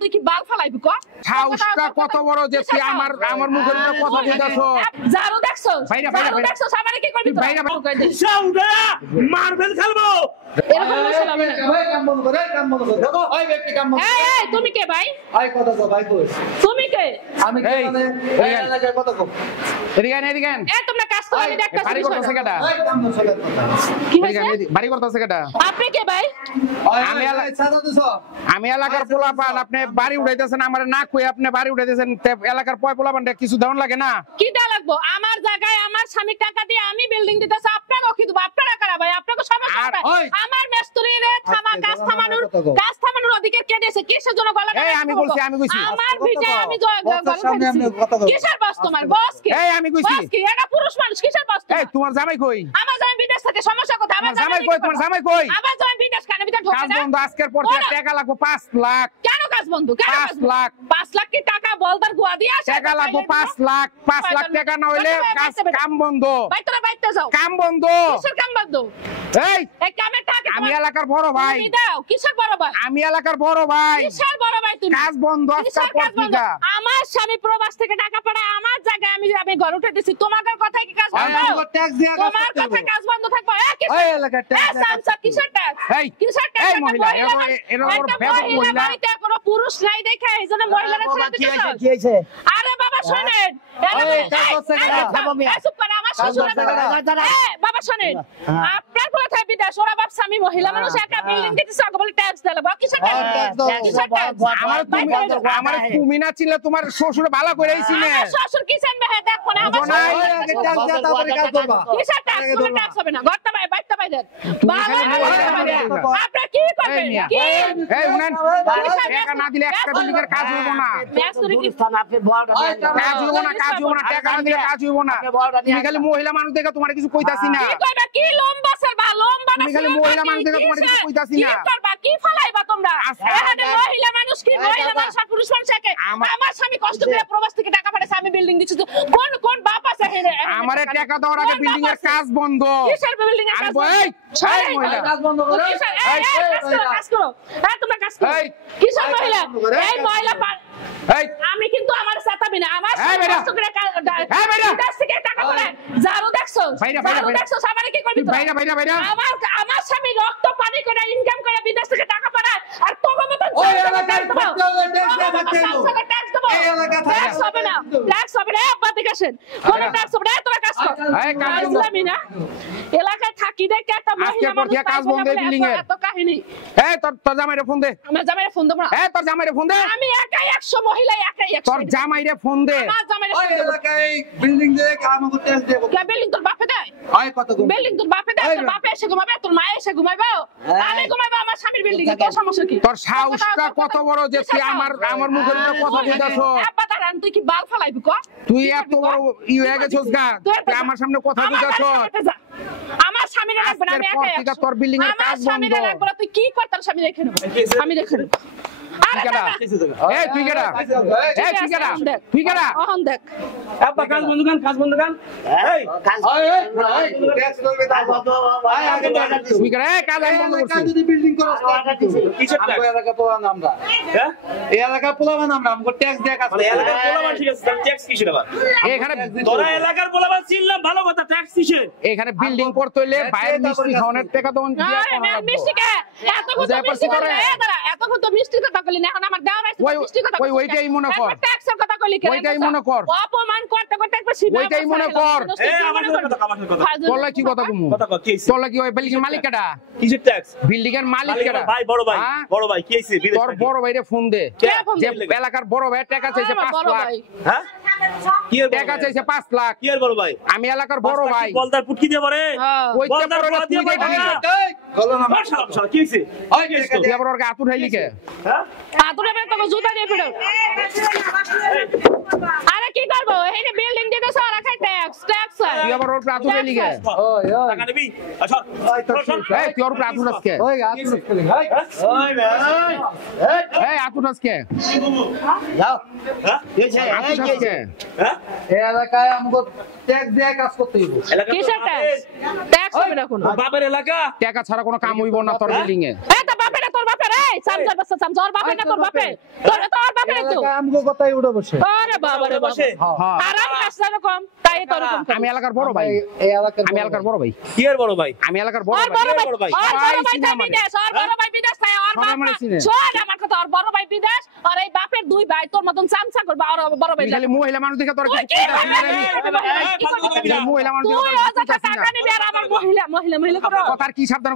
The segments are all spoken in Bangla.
তুই কি বাল ফালাইবি ক সাহসটা কত বড় যে তুই আমার মুখের উপরে কথা কইতাছো জারু দেখছো জারু দেখছো সামনে কি করবি তুই সাউদা মার্বেল খেলবো এরকম বলছ না ভাই কাম বন্ধ করে দেখো ওই ব্যক্তি কাম বন্ধ এই তুমি কে ভাই আই কথা কো ভাই কই তুমি কে আমি কি মানে এই এলাকায় কথা কো এদিকে এই তোমরা কাজ করো আমি দেখতাছি বাড়ি করতেছে কেডা এই কাম বন্ধ করে কথা কি হইছে বাড়ি করতেছে কেডা আপনি কে ভাই আমি এলাকায় সাদা দিছো আমি এলাকার পোলাপান আপনি বাড়ি উঠাইতেছেন আমার না কই আপনি বাড়ি উঠাইতেছেন এলাকার পোলাপানটা কিছু দাও লাগে না কি দা লাগবো আমার জায়গায় আমার স্বামী টাকা দিয়ে আমি বিল্ডিং দিতেছি আপনাকে কি দেব আপনারা কারা ভাই আপনাকে সমস্যা হবে আমার মেস্তুরিরে কাজ থামানোর অধিকার কে দিয়েছে কিসের জন্য গলা এই আমি কইছি আমার ভিজে আমি কিসের বস তোমার বস কি এই আমি কইছি বস কি এটা পুরুষ মানুষ কিসের বস এই তোমার জামাই কই আমার জামাই বিদেশ থেকে সমস্যা কথা আমার জামাই কই তোমার জামাই কই আমার জামাই বিদেশ কেন ভিতর ঢোকে কাজ না বন্ধ আজকের পর থেকে টাকা লাগবে 5 লাখ কেন কাজ বন্ধ কেন 5 লাখ 5 লাখ কি টাকা বলতার গুয়া দিয়ে আসে টাকা লাগবে 5 লাখ টাকা না হইলে কাজ কাম বন্ধ বাইতে যাও কাম বন্ধ কিসের কাম বন্ধ এই কামের টাকা আমি এলাকার বড় ভাই তুমি দাও কিসের বড় ভাই আমি এলাকার বড় ভাই কিসের বড় ভাই তুমি কাজ বন্ধ আজকের পর থেকে আমার স্বামী প্রবাস থেকে টাকা পাঠায় আমার জায়গায় আমি ঘর উঠে দিছি তোমার কথাই কি কাজ বন্ধ আমার ট্যাক্স দিয়া কাজ তোমার করতে কথাই কাজ বন্ধ থাকবে এই এলাকায় ট্যাক্স কিসের ট্যাক্স এই কিসের ট্যাক্স এই মহিলা এর ওর বেদক মহিলা বাড়িতে কোনো পুরুষ নাই দেখে এইজন্য মহিলারা ছেড়ে দিতেছ কি হইছে আরে বাবা শুনেন বাবা শোনেন আপনার কথায় বিদেশ ওরা ভাবছে আমি মহিলা মানুষ একা বিল্ডিং দিতেছি আগে বলে ট্যাক্স দিলে কিসের ট্যাক্স আমার তুমি না ছিল তোমার শ্বশুর ভালো করেই ছিল শ্বশুর কি জানবে দেখো না আমার ট্যাক্স দিয়া তারপরে কাজ করবা কিসের ট্যাক্স কোনো ট্যাক্স হবে না গর্তা ভাই বাইতে ভাই দেন আপনারা কি করবেন কি এই উনান টাকা না দিলে একটা বিল্ডিং এর কাজ হইব না কাজ হইব না টাকা না দিলে কাজ হইব না তুমি খালি মহিলা মানুষ দেখে তোমার কিছু কইতাছি না কি করবা কি লম্বা স্যার লম্বা তুমি খালি মহিলা মানুষ দেখে তোমার কিছু কইতাছি না কি করবা কি ফলাইবা তোমরা এখানে মহিলা মানুষ কি মহিলা মানুষ আর পুরুষ মানুষ একে আমার স্বামী কষ্ট করে প্রবাস থেকে টাকা পাঠাইছে আমি বিল্ডিং দিছি কোন কোন বাপ আছে এখানে আমারে টাকা দেওয়ার আগে বিল্ডিং এর কাজ বন্ধ কিসের বিল্ডিং এর কাজ এই মহিলা কাজ বন্ধ করো কাজ করো তোমরা কাজ করো কিসের মহিলা এই মহিলা এই আমি কিন্তু আমার সাতাবি না আমার কষ্ট করে বিদেশ থেকে টাকা পাঠায় জারু দেখছো জারু দেখছো সামনে কি করবি তুই আমার স্বামী রক্ত পানি করে ইনকাম করে বিদেশ থেকে টাকা পাঠায় আর তোমার মত ওই এলাকায় ট্যাক্স দেবো এই এলাকায় ট্যাক্স হবে না বাদ দিকে আসেন কোন ট্যাক্স হবে না তোরা কাজ কর ইসলামী না এলাকায় থাকি দেখে একটা মহিলা মানুষ কাজ বন্ধ বিল্ডিং এর এত কাহিনী এই তোর জামাইরে ফোন দে আমার জামাইরে ফোন দেব না এই তোর জামাইরে ফোন দে আমি একাই 100 মহিলা একাই 100 তোর জামাইরে ফোন দে আমার জামাইরে ওই এলাকায় বিল্ডিং দিয়ে আমাকে ট্যাক্স দেবো কে বিল্ডিং তোর বাপে দেয় আই কত গুণ বিল্ডিং তোর বাপে দেয় তোর বাপে এসে ঘুমাবে তোর মা এসে ঘুমাবে আমি ঘুমাবো আমার স্বামীর বিল্ডিং এ তোর সমস্যা কি তোর সাহসটা কত বড় যে তুই আমার মুখের উপরে কথা কইতাছো আব্বা দাঁড়ান তুই কি বাল ফালাইবি ক তুই এত বড় হয়ে গেছস গা তুই আমার সামনে কথা কইতাছস আমার স্বামীর লাগবে না আমি একাই তোর বিল্ডিং এর কাজ বন্ধ তুই কি করতার স্বামী দেখে নেব আমি দেখে নেব তুই কেডা অহন দেখ আব্বা কাজ বন্ধ গান এই ট্যাক্স করবে তা কত ভাই আগে তুই কেডা কাজ বন্ধ করছিস যদি বিল্ডিং করো কিসের ট্যাক্স এলাকা পোলাবান আমরা হ্যাঁ এই এলাকা পোলাবান আমরা আমাকে ট্যাক্স দেয়া কাজ এলাকার পোলাবান ঠিক আছে ট্যাক্স কিসের আবার এখানে তোরা এলাকার পোলাবান চিনলাম ভালো কথা ট্যাক্স কিসের এখানে বিল্ডিং করতে হইলে বাইরে মিষ্টি খাওয়ানোর টাকা তো দিয়া কোন লাগবে মিষ্টি কে এত কত মিষ্টি করে এত কত মিষ্টি কথা কইলি না এখন আমার দাও মিষ্টি কথা ওইটাই মনে কর ট্যাক্সের কথা কইলি কে ওইটাই মনে কর অপমান করতে করতে একবার শিবা ওইটাই মনে কর এই আমার কথা তোলা কি কথা কমু কথা কর কি তোলা কি ওই বিল্ডিং এর মালিক কেডা কিসের ট্যাক্স বিল্ডিং এর মালিক কেডা ভাই বড় ভাই কি হইছে বিদেশ তোর বড় ভাইরে ফোন দে যে এলাকার বড় ভাই টাকা চাইছে 5 লাখ হ্যাঁ কি এর টাকা চাইছে 5 লাখ কি এর বড় ভাই আমি এলাকার বড় ভাই বলদার পুটকি দিয়ে পড়ে ওইটা পড়ে তুই দেখবি গলো না মাশাআল্লাহ কি হইছে ওই তুই আবার ওর আতুর হাইলি কে হ্যাঁ আতুরে বে তোকে জুতা দিয়ে পিড়ো আরে কি করব এই যে বিল্ডিং দিতে সারা খাই ট্যাক্স তুই আবার ওর আতুর হাইলি কে ওই টাকা নিবি আচ্ছা এই তুই ওর আতুর আজকে ওই আতুর খেলি ভাই ওই ভাই এই আতুর আজকে যাও হ্যাঁ আতুর আজকে হ্যাঁ এই এলাকায় আমাকে ট্যাক্স দেয়া কাজ করতে হইব কিসের ট্যাক্স হবে না কোন বাপের এলাকা টাকা ছাড়া কোনো কাম হইব না তোর বিল্ডিং এ এই তো বাপের তোর বাপের এই চামচার বাচ্চা চামচা ওর বাপে না তোর বাপে তোর বাপে তো আমগো কথাই উড়ে বসে আরে বাবা রে বাবা আরাম কাছে এরকম তাই তোর আমি এলাকার বড় ভাই এই এলাকার আমি এলাকার বড় ভাই কি এর বড় ভাই আমি এলাকার বড় ওর ভাই বড় ভাই ওর বড় ভাই তাই বিদেশ ওর বড় ভাই বিদেশ তাই ওর বাপ শোন আমার কথা ওর বড় ভাই বিদেশ আর এই বাপের দুই ভাই তোর মতন চামচা করবে আর বড় ভাই খালি মহিলা মানুষ দেখে তোর ওই কি মহিলা মানুষ তুই অযথা টাকা নিবি আর আমার মহিলা করো কথার কি সাবধান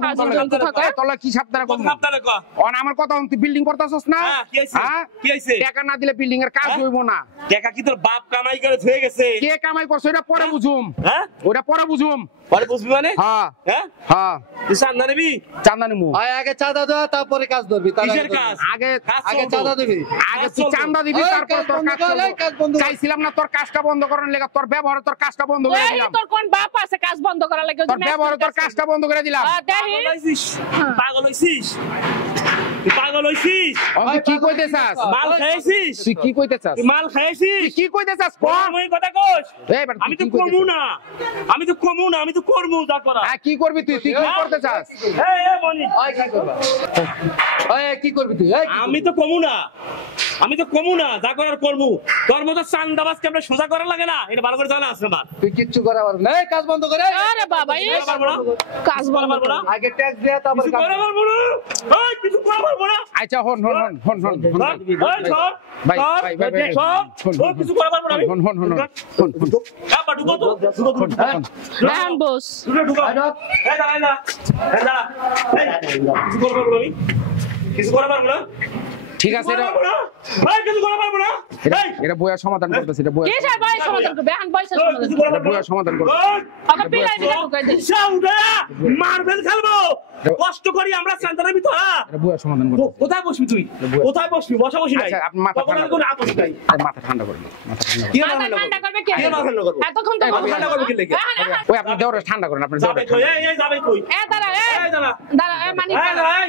তোলা কি সাবধান সাবধানে কো অন আমার কথা তুই বিল্ডিং করতেছস না কি হইছে কি হইছে টাকা না দিলে বিল্ডিং এর কাজ হইব না টাকা কি তোর বাপ কামাই করে হয়ে গেছে কে কামাই করছ এটা পরে বুঝুম হ্যাঁ ওটা পরে বুঝুম পরে বুঝবি মানে হ্যাঁ হ্যাঁ হ্যাঁ তুই চান্দা নিবি চান্দা নিমু আগে চাঁদা দাও তারপরে কাজ ধরবি কিসের কাজ আগে আগে চাঁদা দিবি আগে তুই চান্দা দিবি তারপর তোর কাজ বন্ধ চাইছিলাম না তোর কাজটা বন্ধ করার লাগা তোর ব্যবহার তোর কাজটা বন্ধ করে এই দিলাম তোর কোন বাপ আছে কাজ বন্ধ করা লাগে তোর ব্যবহার তোর কাজটা বন্ধ করে দিলাম পাগল হইছিস পাগল হইছিস তুই কি কইতেছাস মাল খাইছিস তুই কি কইতেছাস তুই মাল খাইছিস তুই কি কইতেছাস আমি কথা কইস এইবার আমি তো কমু না আমি তো করমু যা করা কি করবি তুই কি করতে চাস এই বনি কি করবা কি করবি তুই আমি তো কমু না যা করার করমু তোর মতো চান্দাবাজকে আমরা সোজা করা লাগে না এটা ভালো করে জানা আছে না তুই কিচ্ছু করা পারবি না এই কাজ বন্ধ করে আরে বাবা এই কাজ বন্ধ পারবো না আগে ট্যাক্স দেয়া তারপর কিছু কাজ করা পারবো না এই কিছু করা পারবো না আচ্ছা হন ভাই কিছু করা পারবো না আমি হন আপা ঢুকো তো ম্যান বস ঢুকো এই দাঁড়া কিছু করা পারবো না ঠিক আছে কিছু করা পারবো না এটা বইয়া সমাধান করতেছি এটা বইয়া কি স্যার ভাই সমাধান করবে এখন পয়সা সমাধান কিছু করা এটা পারবো বইয়া না সমাধান করব আগে পিলাই দিলা ঢুকাই দে মারবেল খেলবো কষ্ট করি আমরা সেন্টারের ভিতর এটা বইয়া সমাধান করব কোথায় বসবি তুই কোথায় বসবি বসা বসি নাই আচ্ছা আপনি মাথা ঠান্ডা কোনো আপস নাই মাথা ঠান্ডা করুন কি মাথা ঠান্ডা করবে কে কে মাথা ঠান্ডা করবে এতক্ষণ তো মাথা ঠান্ডা করবে কি লাগে ওই আপনি দেওরে ঠান্ডা করুন আপনি যাবে কই এই যাবে কই এ দাঁড়া এই দাঁড়া দাঁড়া এ মানি এই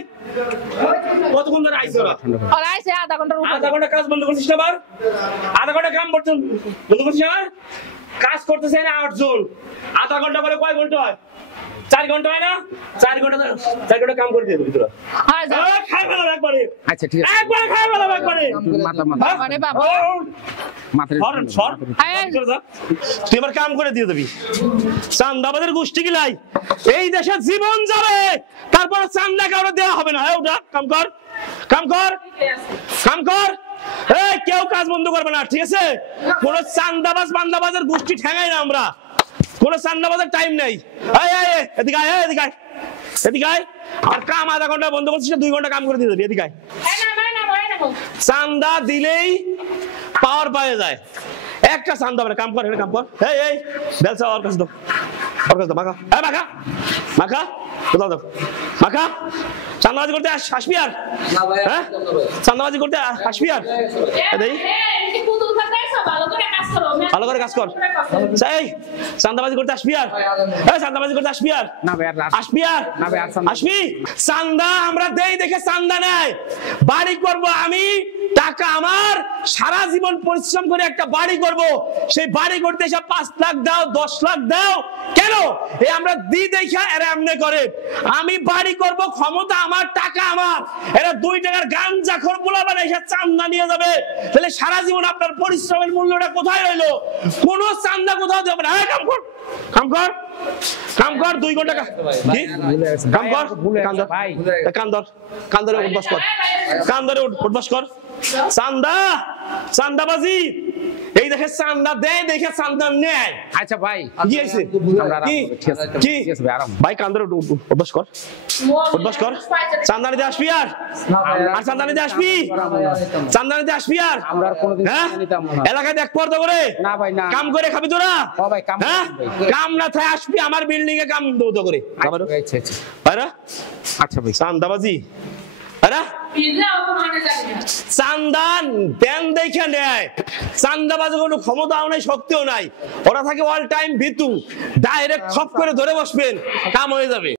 কতক্ষণ ধরে আইছো না আর আইছে আধা ঘন্টার উপরে আধা ঘন্টা কাজ বন্ধ করছিস আবার আধা ঘন্টা কাম করতে বন্ধ করছিস আর কাজ করতেছে না 8 জন আধা ঘন্টা করে কয় ঘন্টা হয় 4 ঘন্টা হয় না 4 ঘন্টা কাম করে দিয়ে দিবি তোরা হ্যাঁ যা খাই ফেলা একবারে আচ্ছা ঠিক আছে একবার খাই ফেলা একবারে মাথা আরে বাবা মাথা সর তুই এবার কাম করে দিয়ে দিবি চান্দাবাদের গোষ্ঠী গিলাই এই দেশে জীবন যাবে তারপর চান্দা কাউরে দেওয়া হবে না ওটা কাম কর এই কেউ কাজ বন্ধ করবে না ঠিক আছে কোন বান্দাবাজের গোষ্ঠী ঠেঙাই না আমরা কোন চান্দাবাজের টাইম নেই এদিকে আয় আর কাম আধা ঘন্টা বন্ধ করছিস 2 ঘন্টা কাম করে দিয়ে দিবি এদিকে চান্দা দিলেই পাওয়ার পাওয়া যায় একটা চান্দা মানে কাম কর এই বেলসা ওর কাছে দাও মাখা কোথাও দাও মাখা চান্দাবাজি করতে আসবি আর হ্যাঁ চান্দাবাজি করতে আসবি আর ভালো করে কাজ কর চান্দাবাজি করতে আসবি আর চান্দাবাজি করতে আসবি আর আসবি চান্দা আমরা দেই দেখে চান্দা নেয় বাড়ি করব আমি টাকা আমার সারা জীবন পরিশ্রম করে একটা বাড়ি করব সেই বাড়ি করতে এসে 5 লাখ দাও 10 লাখ দাও কেন এই আমরা দি দেখা এরা এমনি করে আমি বাড়ি করব ক্ষমতা আমার টাকা আমার এরা 2 টাকার গাঞ্জাখোর পোলা বানাই এসে চান্দা নিয়ে যাবে তাহলে সারা জীবন আপনার পরিশ্রমের মূল্যটা কোথায় রইলো কোন চান্দা কোথাও দেবে না কাম কর 2 ঘন্টা কি কাম কর কান্দর উঠবাস কর কান্দরে উঠবাস কর চান্দাবাজি এই দেখে চান্দা দেয় দেখে চান্দা নেয় আচ্ছা ভাই কি হইছে কি ভাই কান্দরে উঠবাস কর চান্দানিতে আসবি আর চান্দানিতে আসবি আর আমরা আর কোনোদিন নিতাম না এলাকায় দেখ পড়তো করে না ভাই না কাম করে খাবি তোরা ভাই কাম কাম না থাকে আসবি আমার বিল্ডিং এ কাম দৌতো করে আচ্ছা ভাই চান্দাবাজি চান্দান দেন দেখে নেয় চান্দাবাজি কোনো ক্ষমতাও নাই শক্তিও নাই ওরা থাকে অল টাইম ভিতু ডাইরেক্ট খপ করে ধরে বসবেন কাম হয়ে যাবে